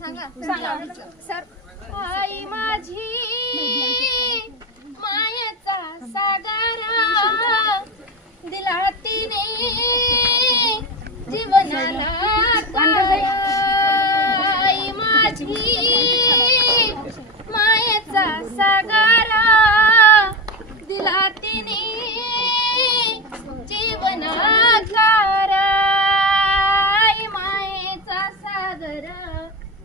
Sir I माझी मायाचा सागरा दिला तिने जीवनाला तारा. आई माझी मायाचा सागरा दिला तिने जीवनाला तारा. आई मायेचा सागर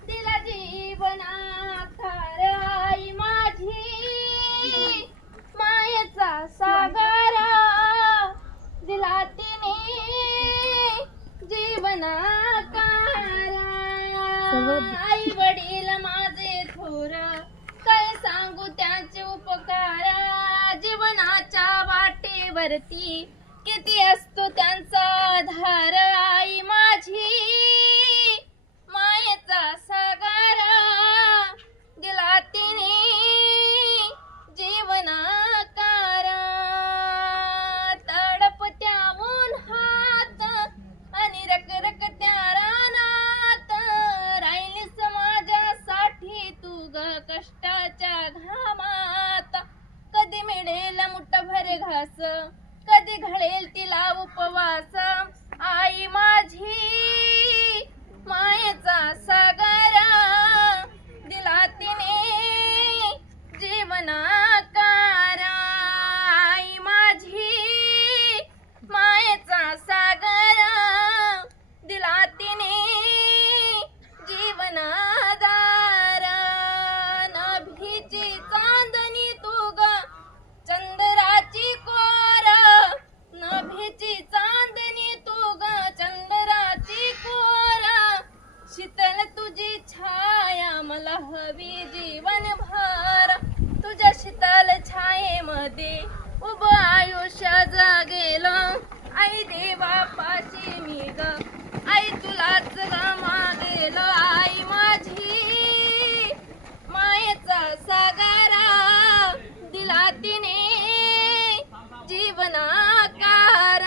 दिला जीवनात तारा. आई माझी मायेचा सागर दिला तिने जीवनात तारा. आई वडील माझे थोर काय सांगू त्यांचे उपकार. जीवनाच्या वाटेवरती किती असतो त्यांचा आधार. आई माझी मायेचा सागर दिला तिने जीवनाकार. तडपत्या उन्हात आणि रखरखत्या रानात राहिलीस माझ्यासाठी तू ग कष्टाच्या घामात. कधी मिळेल मुठभर घास कधी घडेल तिला उपवास. आई माझी मायेचा सागर दिला तिने जीवनाकार. आई माझी मायेचा सागर दिला तिने जीवनाधार. नभीची चांदणी तू ग चंद्राची कोर. नभीची चांदणी तू ग चंद्राची कोर. शीतल तुझी छाया मला हवी जीवनभर. तुझ्या शीतल छायेमध्ये उभं आयुष्य जगेल. आई देवापाशी मी ग आई तुलाच ग मागेल. आई माझी मायेचा सागरा दिला तिने जीवनाकार.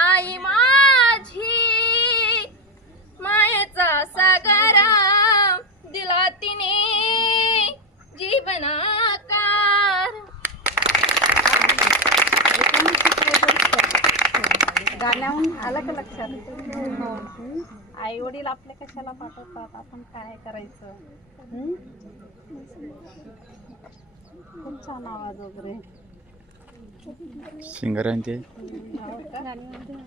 आई माझी मायेचा सागर दिला तिने जीवनाकार. गाण्याहून आलं का लक्षात? आई वडील आपले कशाला पाठवतात, आपण काय करायचं? खूप छान आवाज वगैरे सिंगरांचे हो का?